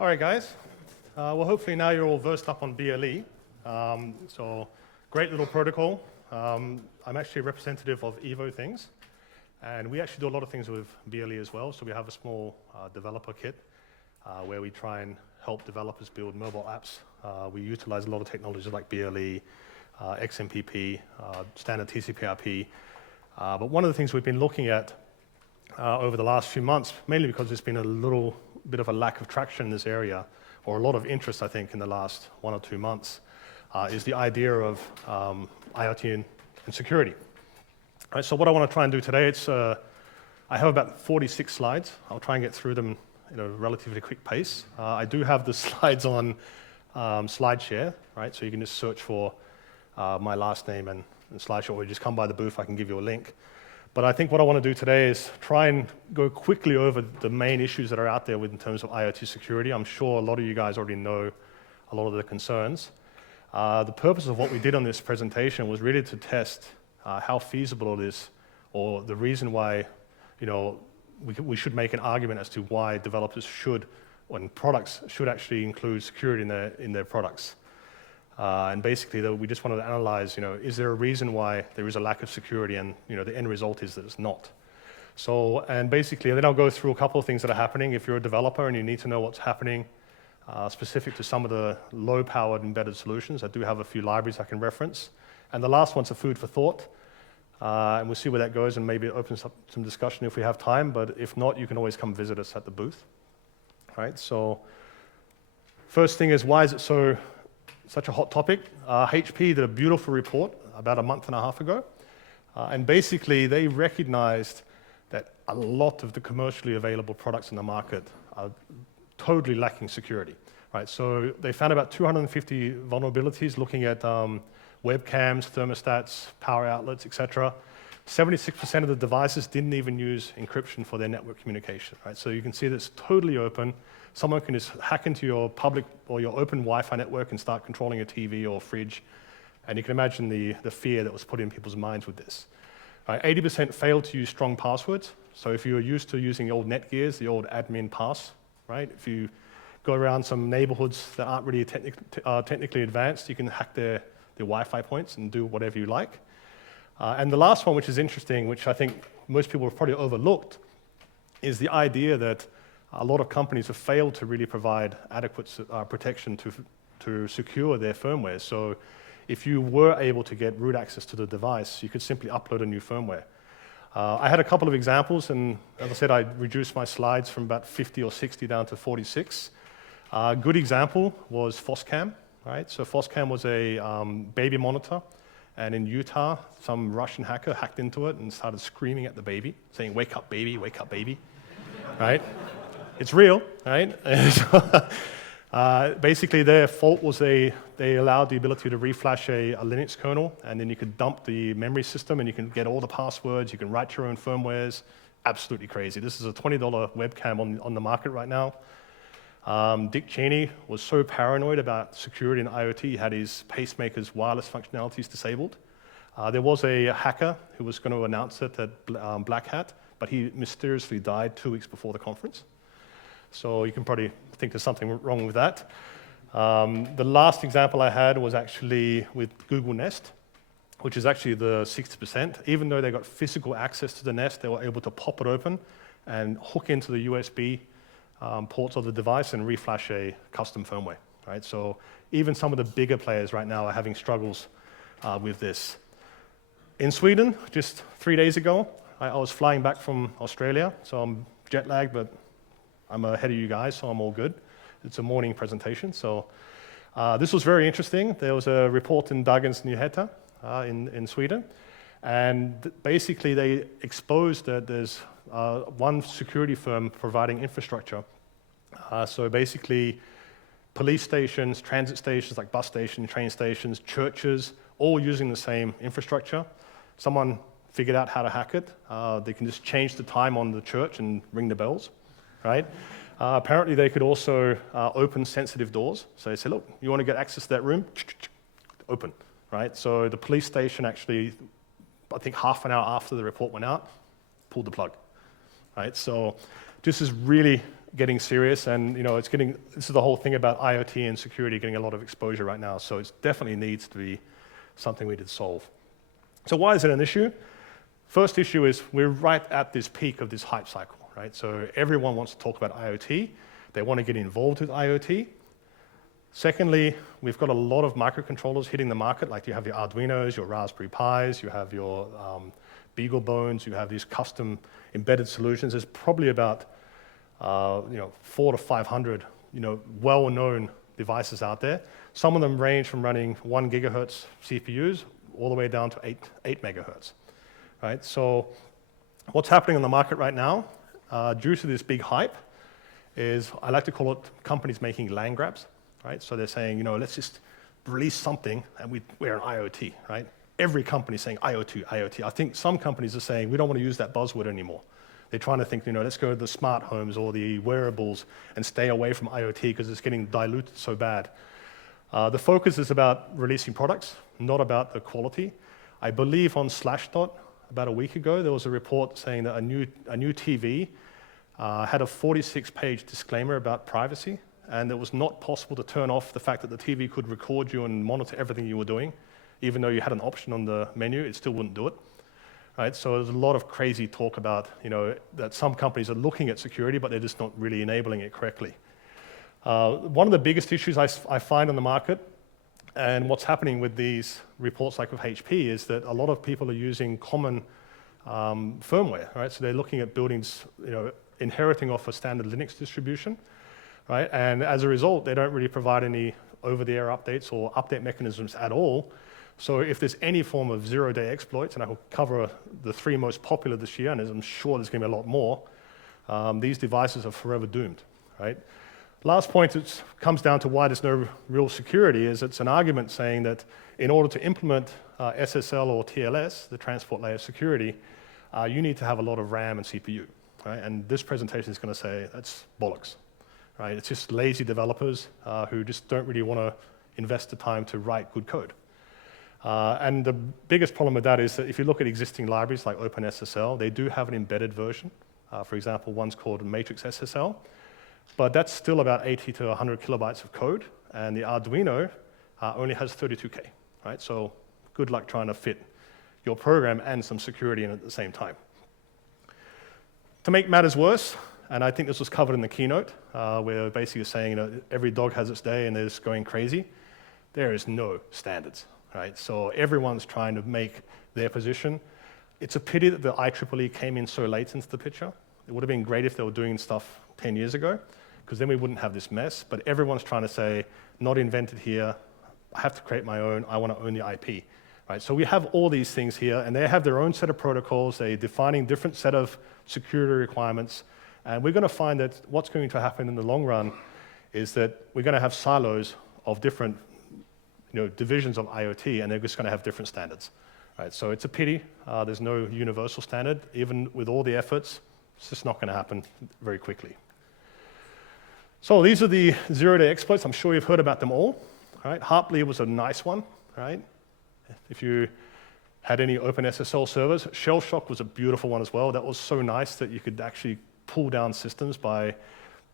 All right, guys. Well, hopefully now you're all versed up on BLE. So great little protocol. I'm actually a representative of Evo Things, and we actually do a lot of things with BLE as well. So we have a small developer kit where we try and help developers build mobile apps. We utilize a lot of technologies like BLE, XMPP, standard TCP/IP. But one of the things we've been looking at over the last few months, mainly because there's been a little bit of a lack of traction in this area, or a lot of interest, I think, in the last 1 or 2 months, is the idea of IoT and security. All right, so what I want to try and do today, I have about 46 slides. I'll try and get through them in a relatively quick pace. I do have the slides on SlideShare, right? So you can just search for my last name and SlideShare, or you just come by the booth, I can give you a link. But I think what I want to do today is try and go quickly over the main issues that are out there in terms of IoT security. I'm sure a lot of you guys already know a lot of the concerns. The purpose of what we did on this presentation was really to test how feasible it is, or the reason why, we should make an argument as to why developers should, and products should actually include security in their products. And basically, we just wanted to analyze, is there a reason why there is a lack of security, and the end result is that it's not. So, and basically, then I'll go through a couple of things that are happening. If you're a developer and you need to know what's happening, specific to some of the low-powered embedded solutions, I do have a few libraries I can reference. And the last one's a food for thought. And we'll see where that goes, and maybe it opens up some discussion if we have time. But if not, you can always come visit us at the booth. All right, so first thing is, why is it such a hot topic? HP did a beautiful report about a month and a half ago, and basically they recognized that a lot of the commercially available products in the market are totally lacking security. Right? So they found about 250 vulnerabilities looking at webcams, thermostats, power outlets, etc. 76% of the devices didn't even use encryption for their network communication. Right? So you can see that it's totally open. Someone can just hack into your public or your open Wi-Fi network and start controlling your TV or fridge. And you can imagine the fear that was put in people's minds with this. 80% failed to use strong passwords. So if you're used to using the old Netgears, the old admin pass, right? If you go around some neighborhoods that aren't really technically advanced, you can hack their Wi-Fi points and do whatever you like. And the last one, which is interesting, which I think most people have probably overlooked, is the idea that a lot of companies have failed to really provide adequate protection to secure their firmware. So if you were able to get root access to the device, you could simply upload a new firmware. I had a couple of examples, and as I said, I reduced my slides from about 50 or 60 down to 46. A good example was Foscam, right? So Foscam was a baby monitor, and in Utah, some Russian hacker hacked into it and started screaming at the baby, saying, "Wake up, baby, wake up, baby," right? It's real, right? Basically, their fault was they allowed the ability to reflash a Linux kernel, and then you could dump the memory system, and you can get all the passwords, you can write your own firmwares. Absolutely crazy. This is a $20 webcam on the market right now. Dick Cheney was so paranoid about security and IoT, he had his pacemaker's wireless functionalities disabled. There was a hacker who was going to announce it at Black Hat, but he mysteriously died 2 weeks before the conference. So you can probably think there's something wrong with that. The last example I had was actually with Google Nest, which is actually the 60%. Even though they got physical access to the Nest, they were able to pop it open and hook into the USB ports of the device and reflash a custom firmware. Right? So even some of the bigger players right now are having struggles with this. In Sweden, just 3 days ago, I was flying back from Australia, so I'm jet lagged, but I'm ahead of you guys, so I'm all good. It's a morning presentation, so this was very interesting. There was a report in Dagens Nyheter in Sweden, and basically they exposed that there's one security firm providing infrastructure. So basically, police stations, transit stations like bus stations, train stations, churches, all using the same infrastructure. Someone figured out how to hack it. They can just change the time on the church and ring the bells. Right? Apparently, they could also open sensitive doors. So they say, look, you want to get access to that room? Open. Right? So the police station actually, I think half an hour after the report went out, pulled the plug. Right? So this is really getting serious, and this is the whole thing about IoT and security getting a lot of exposure right now, so it definitely needs to be something we did solve. So why is it an issue? First issue is we're right at this peak of this hype cycle, right? So everyone wants to talk about IoT. They want to get involved with IoT. Secondly, we've got a lot of microcontrollers hitting the market, like you have your Arduinos, your Raspberry Pis, you have your BeagleBones, you have these custom embedded solutions. There's probably about 400 to 500 well-known devices out there. Some of them range from running 1 gigahertz CPUs all the way down to 8 megahertz. Right? So what's happening on the market right now, due to this big hype, is I like to call it companies making land grabs. Right? So they're saying, let's just release something and we're an IoT. Right? Every company is saying IoT, IoT. I think some companies are saying we don't want to use that buzzword anymore. They're trying to think, let's go to the smart homes or the wearables and stay away from IoT because it's getting diluted so bad. The focus is about releasing products, not about the quality. I believe on Slashdot, about a week ago, there was a report saying that a new TV had a 46-page disclaimer about privacy, and it was not possible to turn off the fact that the TV could record you and monitor everything you were doing. Even though you had an option on the menu, it still wouldn't do it. Right? So there's a lot of crazy talk about that some companies are looking at security, but they're just not really enabling it correctly. One of the biggest issues I find on the market, and what's happening with these reports like with HP, is that a lot of people are using common firmware. Right? So they're looking at buildings, inheriting off a standard Linux distribution, right? And as a result, they don't really provide any over-the-air updates or update mechanisms at all. So if there's any form of zero-day exploits, and I will cover the 3 most popular this year, and I'm sure there's going to be a lot more, these devices are forever doomed, right? Last point, it comes down to why there's no real security, is it's an argument saying that in order to implement SSL or TLS, the transport layer security, you need to have a lot of RAM and CPU, right? And this presentation is going to say that's bollocks, right? It's just lazy developers who just don't really want to invest the time to write good code. And the biggest problem with that is that if you look at existing libraries like OpenSSL, they do have an embedded version. For example, one's called Matrix SSL, but that's still about 80 to 100 kilobytes of code, and the Arduino only has 32K, right? So good luck trying to fit your program and some security in at the same time. To make matters worse, and I think this was covered in the keynote, where basically you're saying every dog has its day and they're just going crazy, there is no standards. Right? So everyone's trying to make their position. It's a pity that the IEEE came in so late into the picture. It would have been great if they were doing stuff 10 years ago, because then we wouldn't have this mess. But everyone's trying to say, not invented here, I have to create my own, I want to own the IP. Right? So we have all these things here, and they have their own set of protocols. They're defining different set of security requirements. And we're going to find that what's going to happen in the long run is that we're going to have silos of different divisions of IoT, and they're just going to have different standards. Right? So it's a pity there's no universal standard. Even with all the efforts, it's just not going to happen very quickly. So these are the zero-day exploits. I'm sure you've heard about them all. Right? Hartley was a nice one. Right? If you had any OpenSSL servers, Shell Shock was a beautiful one as well. That was so nice that you could actually pull down systems by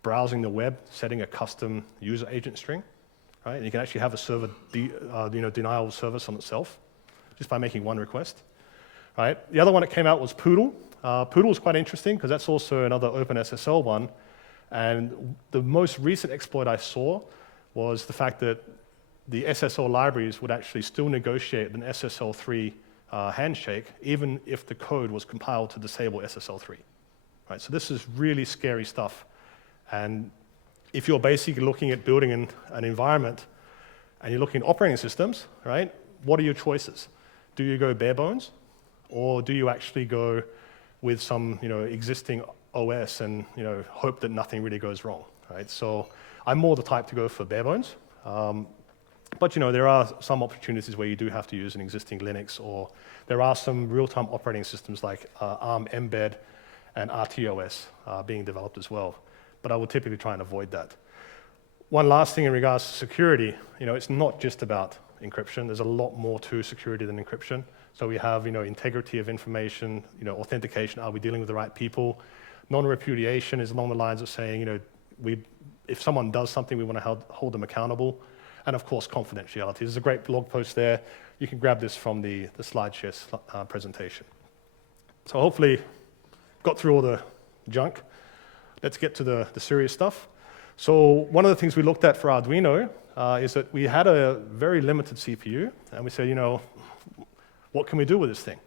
browsing the web, setting a custom user agent string. Right? And you can actually have a server denial service on itself just by making one request. Right? The other one that came out was Poodle. Poodle is quite interesting because that's also another OpenSSL one. And the most recent exploit I saw was the fact that the SSL libraries would actually still negotiate an SSL3 handshake even if the code was compiled to disable SSL3. Right? So this is really scary stuff. And if you're basically looking at building an environment and you're looking at operating systems, right, what are your choices? Do you go bare bones, or do you actually go with some existing OS and hope that nothing really goes wrong? Right? So I'm more the type to go for bare bones, but there are some opportunities where you do have to use an existing Linux, or there are some real-time operating systems like ARM Mbed and RTOS being developed as well. But I would typically try and avoid that. One last thing in regards to security, it's not just about encryption. There's a lot more to security than encryption. So we have, integrity of information, authentication. Are we dealing with the right people? Non-repudiation is along the lines of saying, if someone does something, we want to hold them accountable. And of course, confidentiality. There's a great blog post there. You can grab this from the SlideShare presentation. So hopefully, got through all the junk. Let's get to the serious stuff. So one of the things we looked at for Arduino is that we had a very limited CPU, and we said, what can we do with this thing?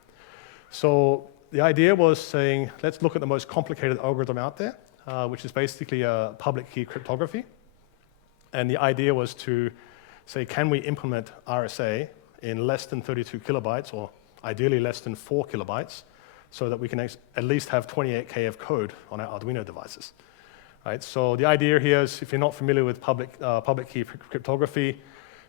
So the idea was saying, let's look at the most complicated algorithm out there, which is basically a public key cryptography. And the idea was to say, can we implement RSA in less than 32 kilobytes, or ideally less than 4 kilobytes, so that we can at least have 28K of code on our Arduino devices. Right? So the idea here is, if you're not familiar with public key cryptography,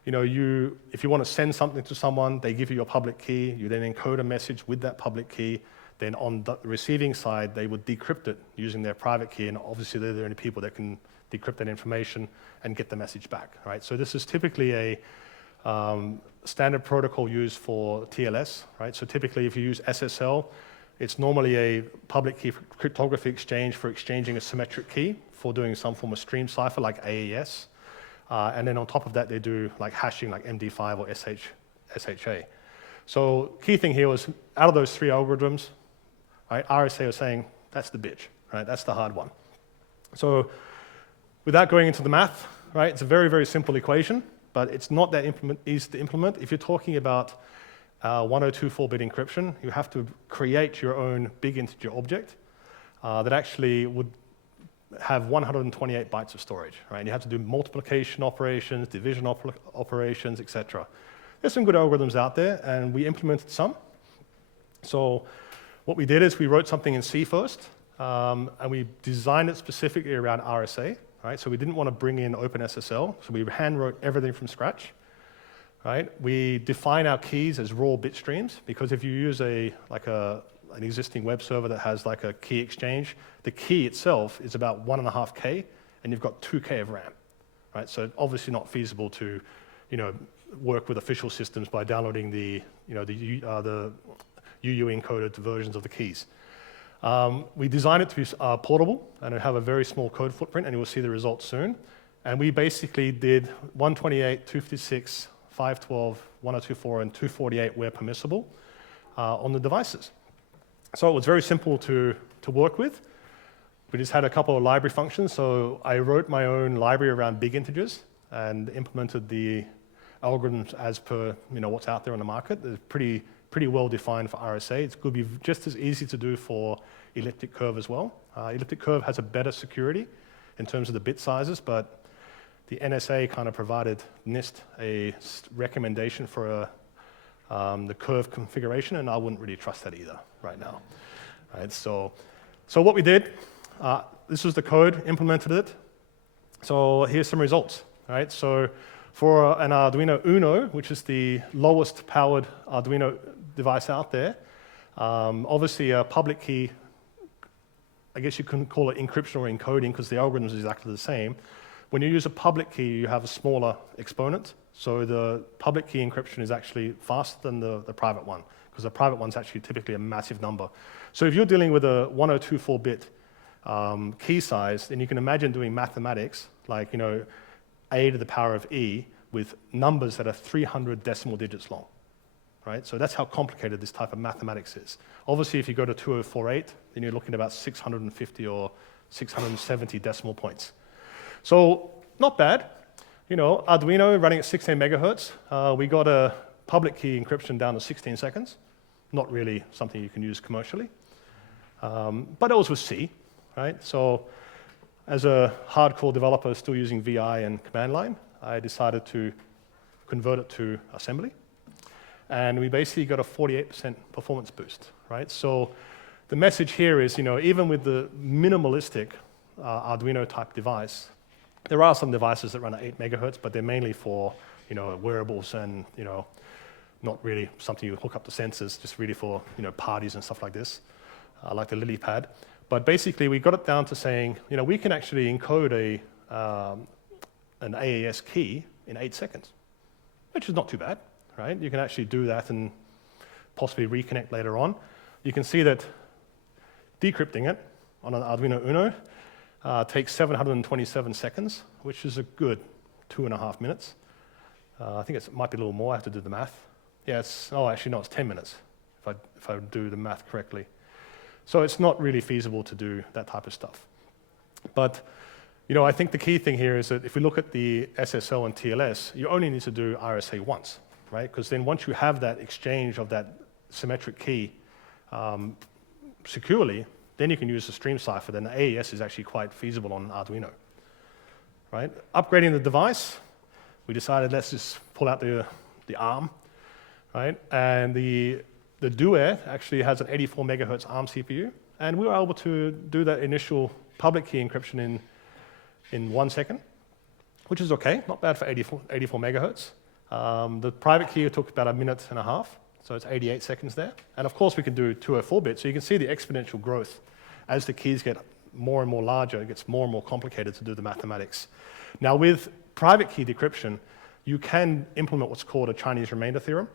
if you want to send something to someone, they give you your public key, you then encode a message with that public key, then on the receiving side, they would decrypt it using their private key, and obviously they're the only people that can decrypt that information and get the message back, right? So this is typically a standard protocol used for TLS, right? So typically if you use SSL, it's normally a public key cryptography exchange for exchanging a symmetric key for doing some form of stream cipher like AES. And then on top of that, they do like hashing like MD5 or SHA. So key thing here was, out of those three algorithms, right, RSA was saying, that's the bitch, right? That's the hard one. So without going into the math, right, it's a very, very simple equation, but it's not that easy to implement. If you're talking about 1024-bit encryption, you have to create your own big integer object that actually would have 128 bytes of storage, right? And you have to do multiplication operations, division operations, etc. There's some good algorithms out there, and we implemented some. So what we did is we wrote something in C first, and we designed it specifically around RSA, right? So we didn't want to bring in OpenSSL, so we hand wrote everything from scratch. Right? We define our keys as raw bit streams, because if you use an existing web server that has like a key exchange, the key itself is about 1.5K, and you've got 2K of RAM, right? So obviously not feasible to, work with official systems by downloading the UU encoded versions of the keys. We designed it to be portable and have a very small code footprint, and you will see the results soon. And we basically did 128, 256, 512, 1024, and 248 where permissible on the devices. So it was very simple to work with. We just had a couple of library functions. So I wrote my own library around big integers and implemented the algorithms as per what's out there on the market. It's pretty well defined for RSA. It's going to be just as easy to do for elliptic curve as well. Elliptic curve has a better security in terms of the bit sizes, but the NSA kind of provided NIST a recommendation for the curve configuration, and I wouldn't really trust that either right now. Right, so what we did, this was the code, implemented it. So here's some results. Right? So for an Arduino Uno, which is the lowest powered Arduino device out there, obviously a public key, I guess you couldn't call it encryption or encoding because the algorithm is exactly the same. When you use a public key, you have a smaller exponent. So the public key encryption is actually faster than the private one, because the private one's actually typically a massive number. So if you're dealing with a 1024-bit key size, then you can imagine doing mathematics like, a to the power of e with numbers that are 300 decimal digits long. Right? So that's how complicated this type of mathematics is. Obviously, if you go to 2048, then you're looking at about 650 or 670 decimal points. So not bad. Arduino running at 16 megahertz. We got a public key encryption down to 16 seconds. Not really something you can use commercially. But it was with C, right? So as a hardcore developer still using VI and command line, I decided to convert it to assembly. And we basically got a 48% performance boost, right? So the message here is, even with the minimalistic Arduino type device, there are some devices that run at 8 megahertz, but they're mainly for, wearables and, not really something you hook up to sensors, just really for, parties and stuff like this, like the LilyPad. But basically, we got it down to saying, we can actually encode an AES key in 8 seconds, which is not too bad, right? You can actually do that and possibly reconnect later on. You can see that decrypting it on an Arduino Uno, takes 727 seconds, which is a good 2.5 minutes. I think it might be a little more. I have to do the math. Yeah, actually, no, it's 10 minutes if I do the math correctly. So it's not really feasible to do that type of stuff. But I think the key thing here is that if we look at the SSL and TLS, you only need to do RSA once, right? Because then once you have that exchange of that symmetric key securely, then you can use the stream cipher. Then the AES is actually quite feasible on Arduino, right? Upgrading the device, we decided let's just pull out the ARM, right? And the Duet actually has an 84 megahertz ARM CPU, and we were able to do that initial public key encryption in 1 second, which is okay, not bad for 84 megahertz. The private key took about 1.5 minutes, so it's 88 seconds there. And of course we can do 204 bits, so you can see the exponential growth. As the keys get more and more larger, it gets more and more complicated to do the mathematics. Now with private key decryption, you can implement what's called a Chinese remainder theorem,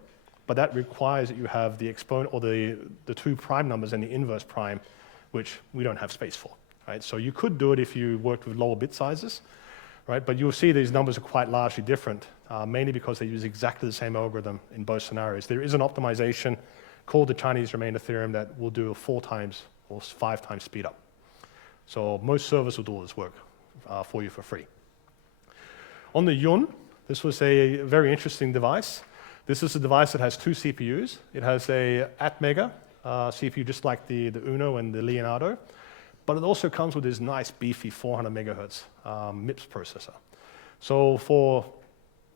but that requires that you have the exponent or the two prime numbers and the inverse prime, which we don't have space for. Right? So you could do it if you worked with lower bit sizes, right? But you'll see these numbers are quite largely different, mainly because they use exactly the same algorithm in both scenarios. There is an optimization called the Chinese remainder theorem that will do a 4 times or 5 times speed up. So most servers will do all this work for you for free. On the Yun, this was a very interesting device. This is a device that has 2 CPUs. It has a Atmega CPU, just like the Uno and the Leonardo, but it also comes with this nice beefy 400 megahertz MIPS processor. So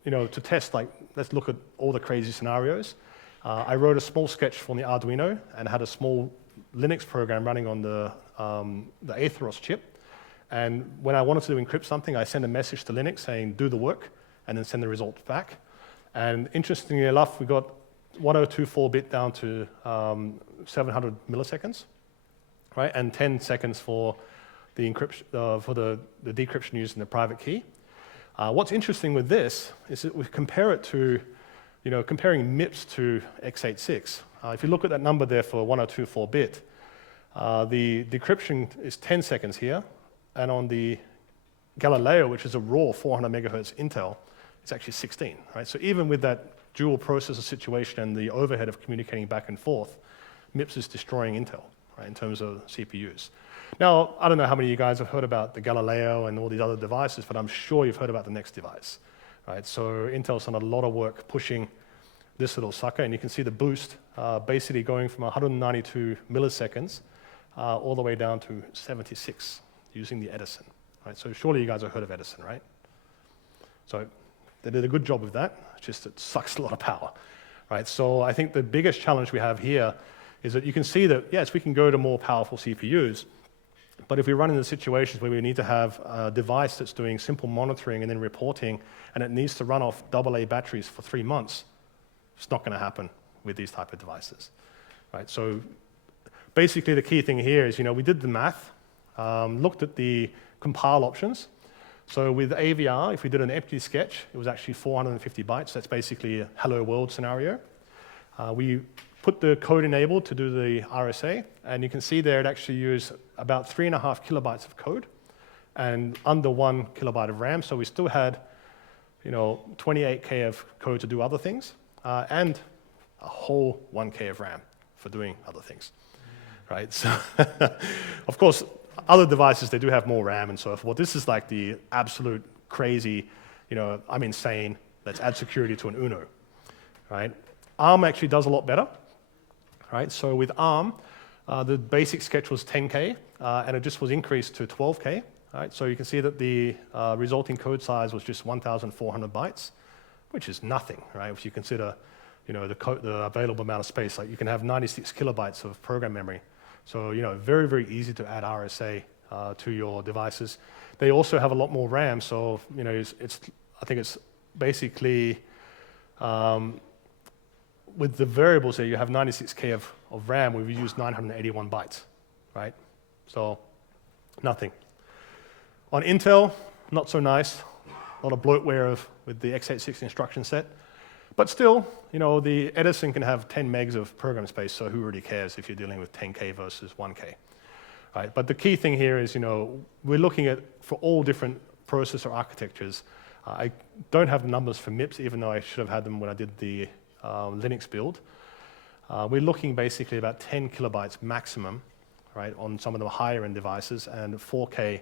to test, let's look at all the crazy scenarios. I wrote a small sketch from the Arduino and had a small Linux program running on the Atheros chip. And when I wanted to encrypt something, I send a message to Linux saying, do the work, and then send the results back. And interestingly enough, we got 1024-bit down to 700 milliseconds, right? And 10 seconds for the encryption, for the decryption using the private key. What's interesting with this is that we compare it to, comparing MIPS to x86. If you look at that number there for 1024-bit, the decryption is 10 seconds here, and on the Galileo, which is a raw 400 megahertz Intel, it's actually 16, right? So even with that dual processor situation and the overhead of communicating back and forth, MIPS is destroying Intel, right, in terms of CPUs. Now, I don't know how many of you guys have heard about the Galileo and all these other devices, but I'm sure you've heard about the next device, right? So Intel's done a lot of work pushing this little sucker, and you can see the boost basically going from 192 milliseconds all the way down to 76 using the Edison, right? So surely you guys have heard of Edison, right? So they did a good job with that, it's just it sucks a lot of power, right? So I think the biggest challenge we have here is that you can see that, yes, we can go to more powerful CPUs, but if we run into situations where we need to have a device that's doing simple monitoring and then reporting, and it needs to run off AA batteries for 3 months, it's not going to happen with these type of devices, right? So basically the key thing here is, we did the math, looked at the compile options. So with AVR, if we did an empty sketch, it was actually 450 bytes. That's basically a hello world scenario. We put the code enabled to do the RSA, and you can see there it actually used about 3.5 kilobytes of code and under 1 kilobyte of RAM. So we still had, 28K of code to do other things, and a whole 1K of RAM for doing other things, right? So, of course, other devices, they do have more RAM and so forth. This is like the absolute crazy, I'm insane, let's add security to an Uno, right? ARM actually does a lot better, right? So with ARM, the basic sketch was 10K, and it just was increased to 12K, right? So you can see that the resulting code size was just 1,400 bytes, which is nothing, right? If you consider, the available amount of space, like you can have 96 kilobytes of program memory. So, very, very easy to add RSA to your devices. They also have a lot more RAM, so, I think it's basically, with the variables there, you have 96K of RAM, we've used 981 bytes, right? So, nothing. On Intel, not so nice. A lot of bloatware with the x86 instruction set. But still, the Edison can have 10 megs of program space, so who really cares if you're dealing with 10K versus 1K, right? But the key thing here is, we're looking at, for all different processor architectures. I don't have the numbers for MIPS, even though I should have had them when I did the Linux build. We're looking basically about 10 kilobytes maximum, right, on some of the higher end devices, and 4K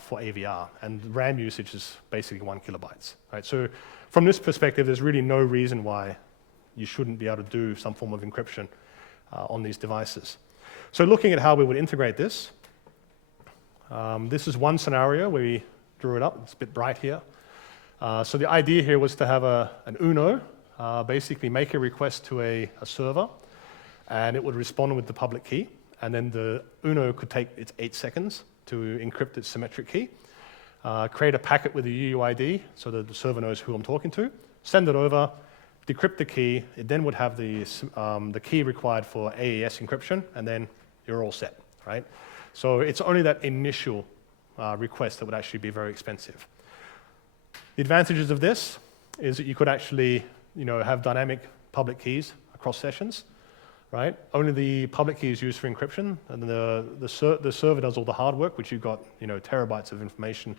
for AVR. And RAM usage is basically 1 kilobytes, right? So from this perspective, there's really no reason why you shouldn't be able to do some form of encryption on these devices. So looking at how we would integrate this, this is one scenario where we drew it up. It's a bit bright here. So the idea here was to have an UNO basically make a request to a server, and it would respond with the public key, and then the UNO could take its 8 seconds to encrypt its symmetric key, create a packet with a UUID so that the server knows who I'm talking to, send it over, decrypt the key. It then would have the key required for AES encryption, and then you're all set, right? So it's only that initial request that would actually be very expensive. The advantages of this is that you could actually, have dynamic public keys across sessions, right? Only the public key is used for encryption, and the server does all the hard work, which you've got, terabytes of information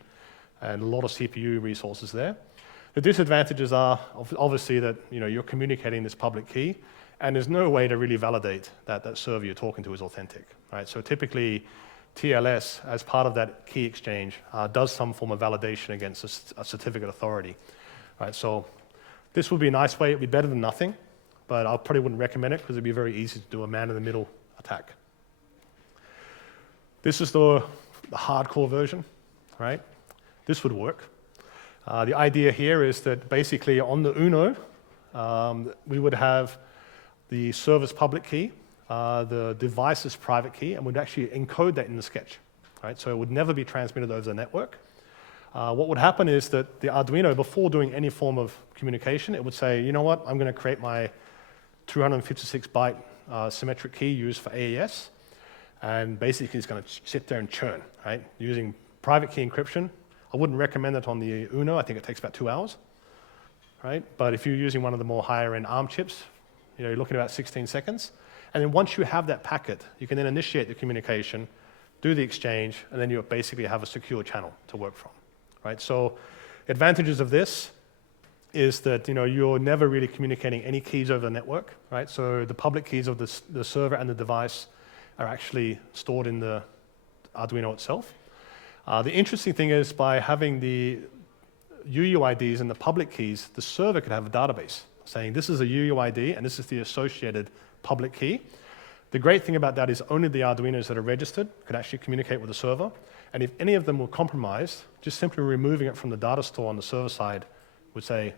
and a lot of CPU resources there. The disadvantages are obviously that, you're communicating this public key, and there's no way to really validate that that server you're talking to is authentic, right? So typically, TLS, as part of that key exchange, does some form of validation against a certificate authority, right? So this would be a nice way. It'd be better than nothing, but I probably wouldn't recommend it because it'd be very easy to do a man-in-the-middle attack. This is the hardcore version, right? This would work. The idea here is that basically on the UNO, we would have the server's public key, the device's private key, and we'd actually encode that in the sketch, right? So it would never be transmitted over the network. What would happen is that the Arduino, before doing any form of communication, it would say, you know what, I'm going to create my 256-byte symmetric key used for AES, and basically it's going to sit there and churn, right? Using private key encryption. I wouldn't recommend it on the UNO. I think it takes about 2 hours, right? But if you're using one of the more higher-end ARM chips, you're looking at about 16 seconds. And then once you have that packet, you can then initiate the communication, do the exchange, and then you basically have a secure channel to work from, right? So advantages of this is that you're never really communicating any keys over the network, right? So the public keys of the server and the device are actually stored in the Arduino itself. The interesting thing is by having the UUIDs and the public keys, the server could have a database saying this is a UUID and this is the associated public key. The great thing about that is only the Arduinos that are registered could actually communicate with the server. And if any of them were compromised, just simply removing it from the data store on the server side would say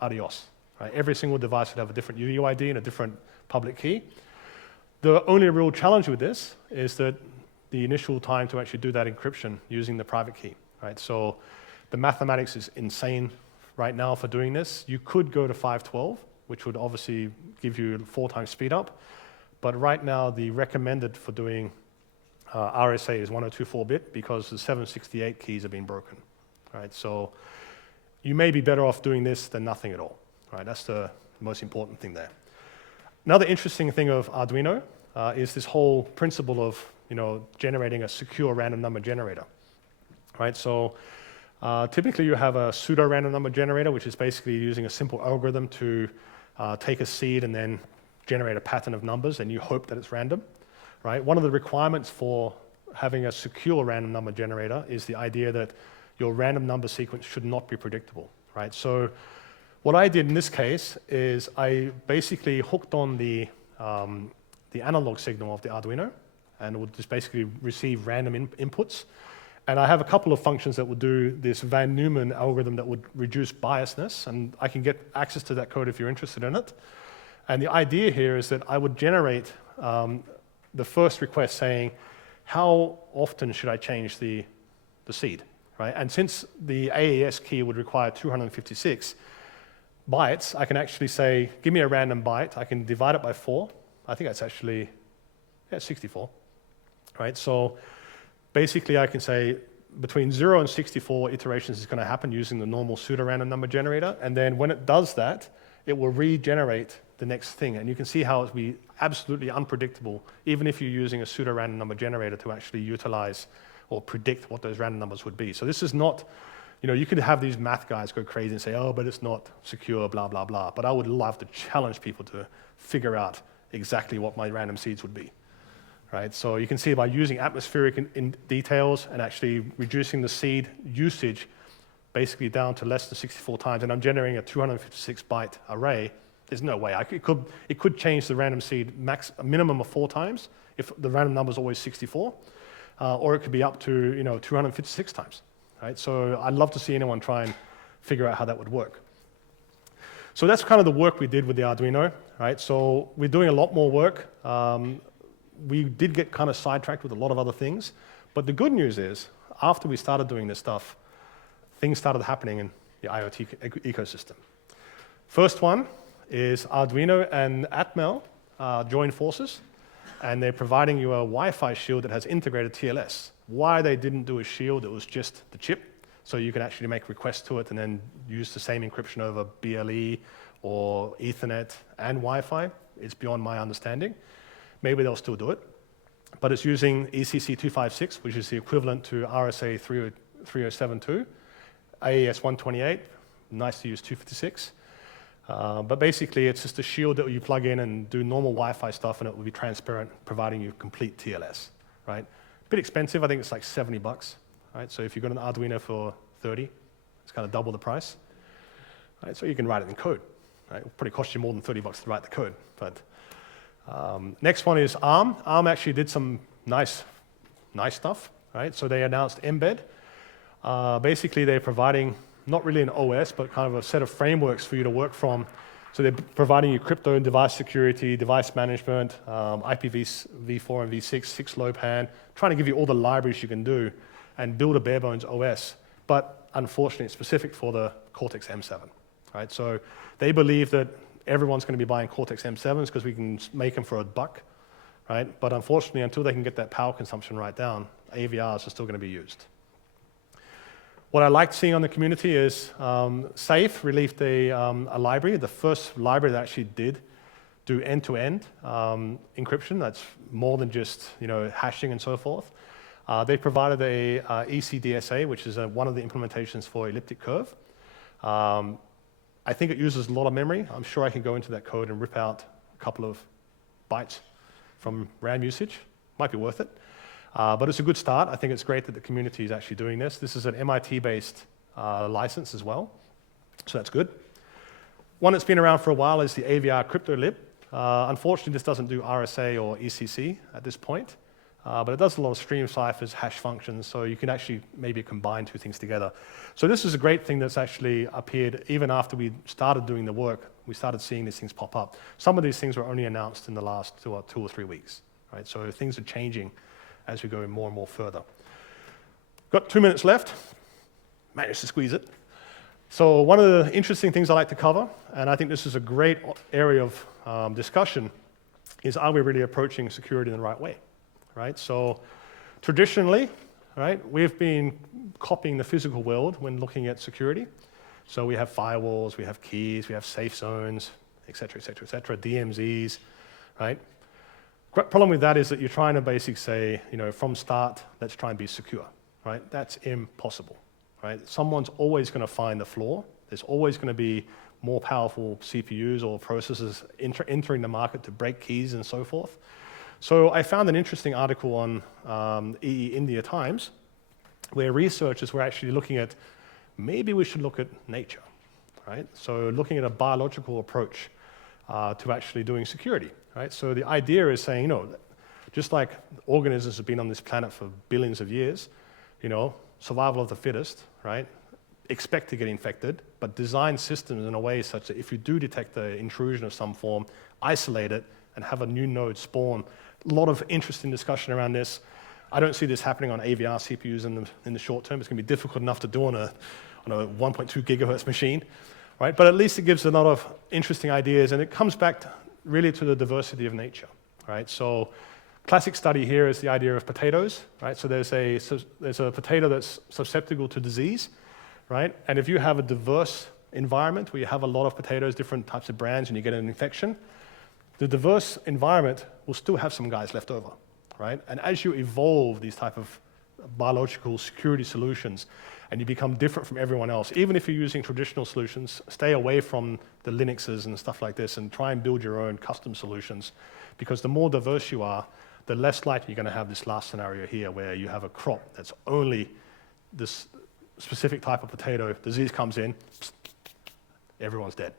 adios. Right? Every single device would have a different UUID and a different public key. The only real challenge with this is that the initial time to actually do that encryption using the private key. Right? So the mathematics is insane right now for doing this. You could go to 512, which would obviously give you 4 times speed up. But right now, the recommended for doing RSA is 1024-bit because the 768 keys have been broken. Right? So you may be better off doing this than nothing at all. Right? That's the most important thing there. Another interesting thing of Arduino is this whole principle of generating a secure random number generator. Right? So typically you have a pseudo random number generator, which is basically using a simple algorithm to take a seed and then generate a pattern of numbers, and you hope that it's random, right? One of the requirements for having a secure random number generator is the idea that your random number sequence should not be predictable, right? So what I did in this case is I basically hooked on the analog signal of the Arduino, and it would just basically receive random inputs. And I have a couple of functions that would do this Van Neumann algorithm that would reduce biasness, and I can get access to that code if you're interested in it. And the idea here is that I would generate the first request saying, how often should I change the seed, right? And since the AES key would require 256 bytes, I can actually say, give me a random byte. I can divide it by 4. I think that's actually 64, right? So basically, I can say between 0 and 64 iterations is going to happen using the normal pseudo-random number generator. And then when it does that, it will regenerate the next thing. And you can see how we absolutely unpredictable, even if you're using a pseudo-random number generator to actually utilize or predict what those random numbers would be. So this is not, you could have these math guys go crazy and say, oh, but it's not secure, blah, blah, blah. But I would love to challenge people to figure out exactly what my random seeds would be. Right? So you can see by using atmospheric in details and actually reducing the seed usage basically down to less than 64 times, and I'm generating a 256 byte array, there's no way. It could change the random seed a minimum of 4 times if the random number is always 64, or it could be up to 256 times. Right? So I'd love to see anyone try and figure out how that would work. So that's kind of the work we did with the Arduino. Right? So we're doing a lot more work. We did get kind of sidetracked with a lot of other things, but the good news is, after we started doing this stuff, things started happening in the IoT ecosystem. First one is Arduino and Atmel joined forces, and they're providing you a Wi-Fi shield that has integrated TLS. Why they didn't do a shield, it was just the chip, so you can actually make requests to it and then use the same encryption over BLE or Ethernet and Wi-Fi. It's beyond my understanding. Maybe they'll still do it, but it's using ECC256, which is the equivalent to RSA 3072, AES 128, nice to use 256. But basically, it's just a shield that you plug in and do normal Wi-Fi stuff, and it will be transparent, providing you complete TLS. Right? A bit expensive. I think it's like $70. Right? So if you've got an Arduino for 30, it's kind of double the price. Right? So you can write it in code. Right? It'll probably cost you more than $30 to write the code. But next one is ARM. ARM actually did some nice stuff. Right? So they announced Embed. Basically, they're providing not really an OS, but kind of a set of frameworks for you to work from. So they're providing you crypto and device security, device management, IPv4 and v6, 6LoWPAN, trying to give you all the libraries you can do and build a bare bones OS. But unfortunately, it's specific for the Cortex M7. Right? So they believe that everyone's going to be buying Cortex M7s because we can make them for $1. Right? But unfortunately, until they can get that power consumption right down, AVRs are still going to be used. What I liked seeing on the community is Safe released a library, the first library that actually did do end-to-end encryption. That's more than just hashing and so forth. They provided a ECDSA, which is one of the implementations for elliptic curve. I think it uses a lot of memory. I'm sure I can go into that code and rip out a couple of bytes from RAM usage. Might be worth it. But it's a good start. I think it's great that the community is actually doing this. This is an MIT-based license as well, so that's good. One that's been around for a while is the AVR CryptoLib. Unfortunately, this doesn't do RSA or ECC at this point, but it does a lot of stream ciphers, hash functions, so you can actually maybe combine two things together. So this is a great thing that's actually appeared even after we started doing the work. We started seeing these things pop up. Some of these things were only announced in the last 2 or 3 weeks. Right? So things are changing as we go more and more further. Got 2 minutes left. Managed to squeeze it. So one of the interesting things I like to cover, and I think this is a great area of discussion, is are we really approaching security in the right way? Right? So traditionally, right, we've been copying the physical world when looking at security. So we have firewalls, we have keys, we have safe zones, et cetera, DMZs, right? Problem with that is that you're trying to basically say, from start, let's try and be secure, right? That's impossible, right? Someone's always going to find the flaw. There's always going to be more powerful CPUs or processors entering the market to break keys and so forth. So I found an interesting article on EE India Times where researchers were actually looking at maybe we should look at nature, right? So looking at a biological approach to actually doing security. Right? So the idea is saying, just like organisms have been on this planet for billions of years, survival of the fittest, right? Expect to get infected, but design systems in a way such that if you do detect the intrusion of some form, isolate it and have a new node spawn. A lot of interesting discussion around this. I don't see this happening on AVR CPUs in the short term. It's going to be difficult enough to do on a 1.2 gigahertz machine, right? But at least it gives a lot of interesting ideas, and it comes back really to the diversity of nature, right? So classic study here is the idea of potatoes, right? So there's a potato that's susceptible to disease, right? And if you have a diverse environment where you have a lot of potatoes, different types of brands, and you get an infection, the diverse environment will still have some guys left over, right? And as you evolve these type of biological security solutions and you become different from everyone else, even if you're using traditional solutions, stay away from the Linuxes and stuff like this and try and build your own custom solutions, because the more diverse you are, the less likely you're going to have this last scenario here where you have a crop that's only this specific type of potato, disease comes in, everyone's dead,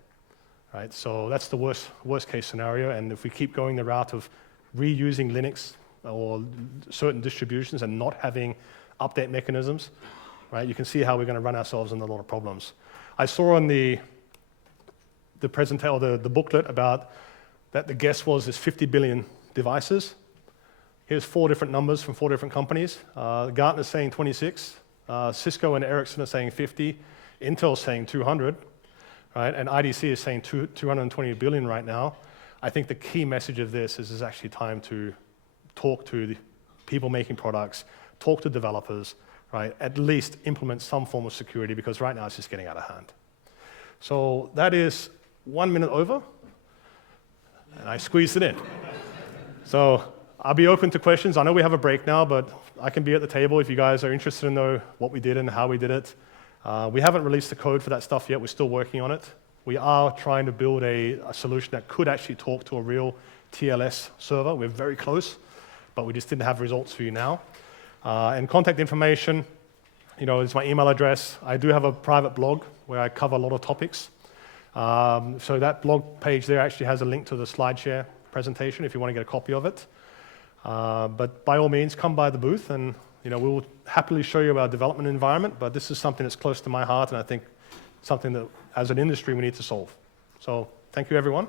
right? So that's the worst case scenario, and if we keep going the route of reusing Linux or certain distributions and not having update mechanisms, right, you can see how we're going to run ourselves into a lot of problems. I saw on the presentation, or the booklet, about that the guess was there's 50 billion devices. Here's 4 different numbers from 4 different companies. Gartner's saying 26, Cisco and Ericsson are saying 50, Intel's saying 200, right? And IDC is saying 220 billion right now. I think the key message of this is there's actually time to talk to the people making products, talk to developers, right? At least implement some form of security, because right now it's just getting out of hand. So that is 1 minute over, and I squeezed it in. So I'll be open to questions. I know we have a break now, but I can be at the table if you guys are interested to know what we did and how we did it. We haven't released the code for that stuff yet. We're still working on it. We are trying to build a solution that could actually talk to a real TLS server. We're very close, but we just didn't have results for you now. And contact information, is my email address. I do have a private blog where I cover a lot of topics. So that blog page there actually has a link to the SlideShare presentation if you want to get a copy of it. But by all means, come by the booth, and we will happily show you our development environment, but this is something that's close to my heart, and I think something that, as an industry, we need to solve. So thank you, everyone.